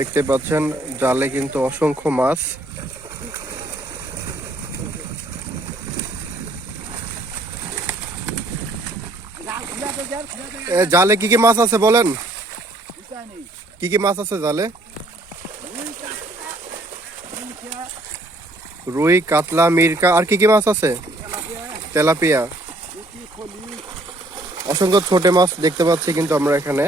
দেখতে পাচ্ছেন জালে কিন্তু অসংখ্য মাছ। জালে কি কি মাছ আছে বলেন? কি কি মাছ আছে জালে? রুই, কাতলা, মিরকা, আর কি কি মাছ আছে? তেলাপিয়া। অসংখ্য ছোট মাছ দেখতে পাচ্ছি কিন্তু আমরা এখানে।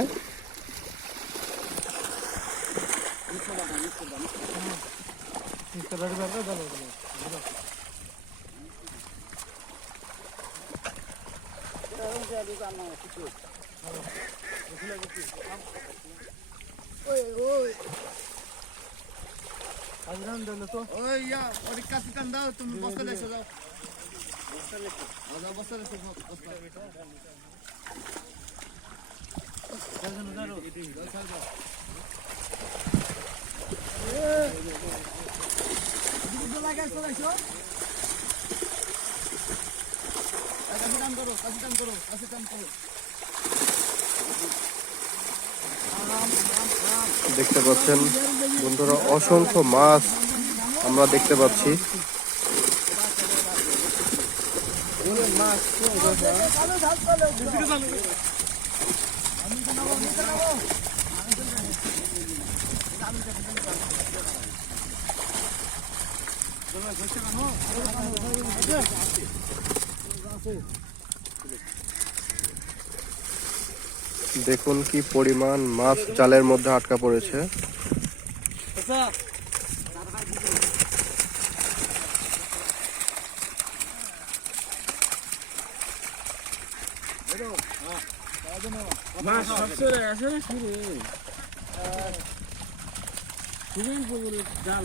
ওই ইয়া ওই কাছে টান দাও তুমি বস্তা লেসে যাও বস্তা লেসে বস্তা দেখতে পাচ্ছেন বন্ধুরা অসংখ্য মাছ আমরা দেখতে পাচ্ছি। দেখুন কি পরিমাণ মাছ জালের মধ্যে আটকা পড়েছে। মাছ জাল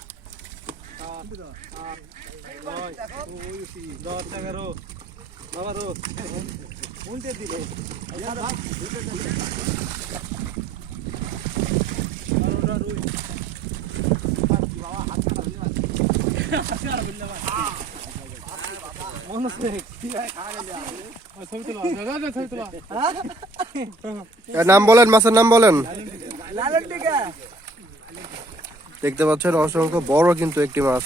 দশ এগারো নাম বলেন মাছের নাম বলেন। দেখতে পাচ্ছেন অসংখ্য বড় কিন্তু একটি মাছ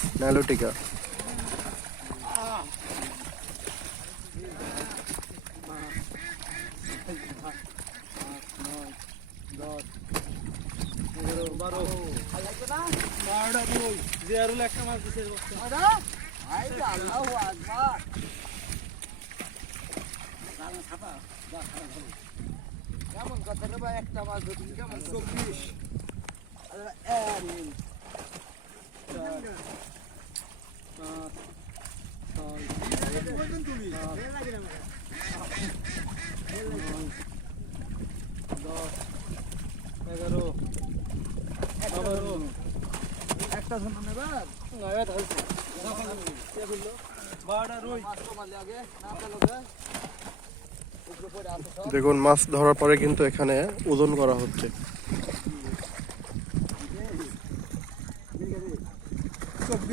আকবার কেমন কথা রে ভাই? একটা মাছ ধরছি কেমন চব্বিশ দেখুন মাছ ধরার পরে কিন্তু এখানে ওজন করা হচ্ছে।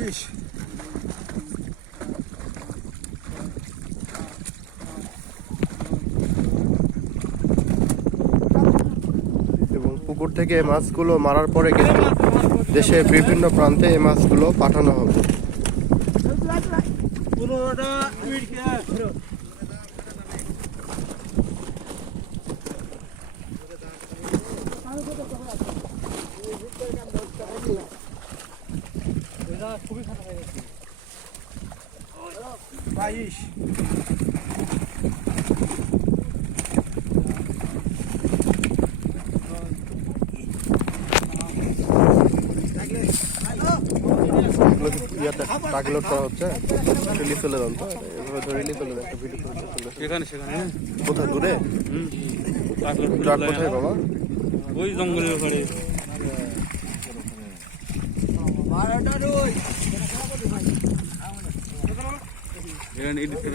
চব্বিশ এবং পুকুর থেকে মাছগুলো মারার পরে কিন্তু দেশের বিভিন্ন প্রান্তে এই মাছগুলো পাঠানো হবে। পনেরোটা মিনিট খুবই খারাপ হয়ে গেছে। বাইশ। এগুলো কি ইয়াতে টাগলোড করা হচ্ছে রিলিজ চলে যান তো এভাবে ধরে রিলিজ চলে যায় ভিডিও করে সেখানে। সেখানে। কোথায় দূরে? ট্রাক কোথায় বাবা? ওই জঙ্গলের ঘরে বারোটা রুই এখানে এডিট